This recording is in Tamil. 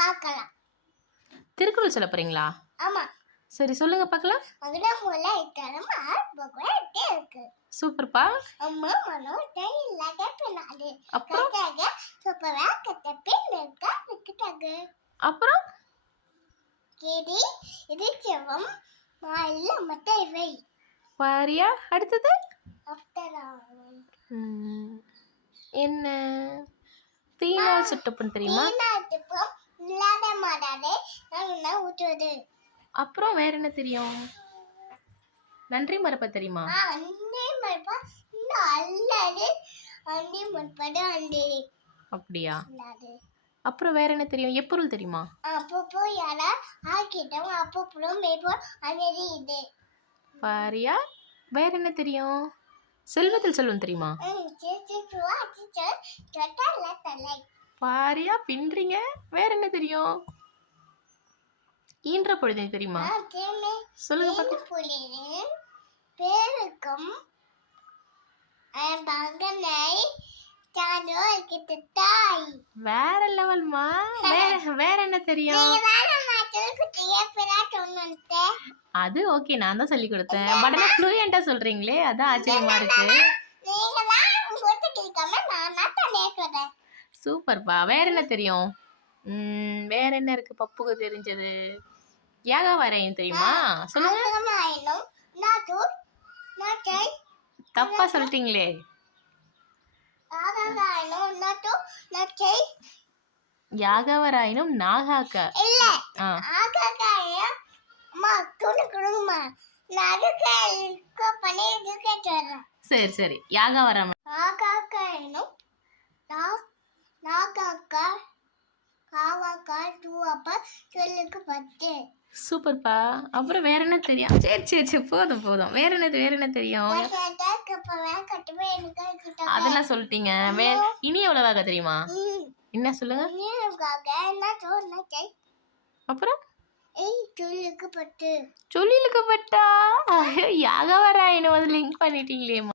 பார்க்கலாம் திருக்குறள் சொல்ல போறீங்களா? ஆமா. சரி சொல்லுங்க பார்க்கலாம். மகன மூல இத்தனம் பகவான் இருக்கு. சூப்பர்ப்பா. அம்மா மனோ டை இல்லாத பின்னாடி கட்டாக சூப்பரா கட்ட பின் இருக்கா நிக்கிட்டாங்க அப்புறம்? கிரி இது செவம் மால்ல மத்த இவை பாரியா அடுத்தது? அப்டரா என்ன? தீனால் சுட்டப்புண் தெரியுமா? அப்புறம் வேற என்ன தெரியும்? நன்றி தெரியுமா? மறுப்பா. அண்டே அப்படியா? அப்புறம் வேற என்ன தெரியும்? எப்பொருள் தெரியுமா? அப்பப்போ யாரா ஆக்கிட்டோம். அப்பப்போ மேப்போ அன்னது இது? பாரியா? வேற என்ன தெரியும்? செல்வத்தில் செல்வம் தெரியுமா? பாரியா பின்றீங்க. வேற என்ன தெரியும்? ஈன்ற பொழுது தெரியுமா? சொல்லுங்க பேருக்கும் வேற லெவல்மா? வேற வேற என்ன தெரியும்? அது ஓகே நான் தான் சொல்லி கொடுத்தேன். பட் ஆனால் ஃப்ளூயண்டா சொல்றீங்களே அதான் ஆச்சரியமா இருக்கு. சூப்பர்ப்பா. வேற என்ன தெரியும்? வேற என்ன இருக்கு? பப்புக்கு தெரிஞ்சது. யாகா வரையும் தெரியுமா? சொல்லுங்க. தப்பா சொல்லிட்டீங்களே. யாகவராயினும் நாகாக்க. சரி சரி. யாகவரம் ஆகாக்காயினும் நான் நாகாக்கா காவாக்கா டூ சொல்லுக்கு பத்து சூப்பர்ப்பா. அப்புறம் வேற என்ன தெரியும்? சரி சரி சரி. போதும் போதும். வேற என்ன வேற என்ன தெரியும்? அதெல்லாம் சொல்லிட்டீங்க. வேற இனி எவ்வளவாக தெரியுமா? என்ன சொல்லுங்க? அப்புறம்? சொல்லிலுக்கப்பட்டா யாகவராயினும் அது லிங்க் பண்ணிட்டீங்களேம்மா.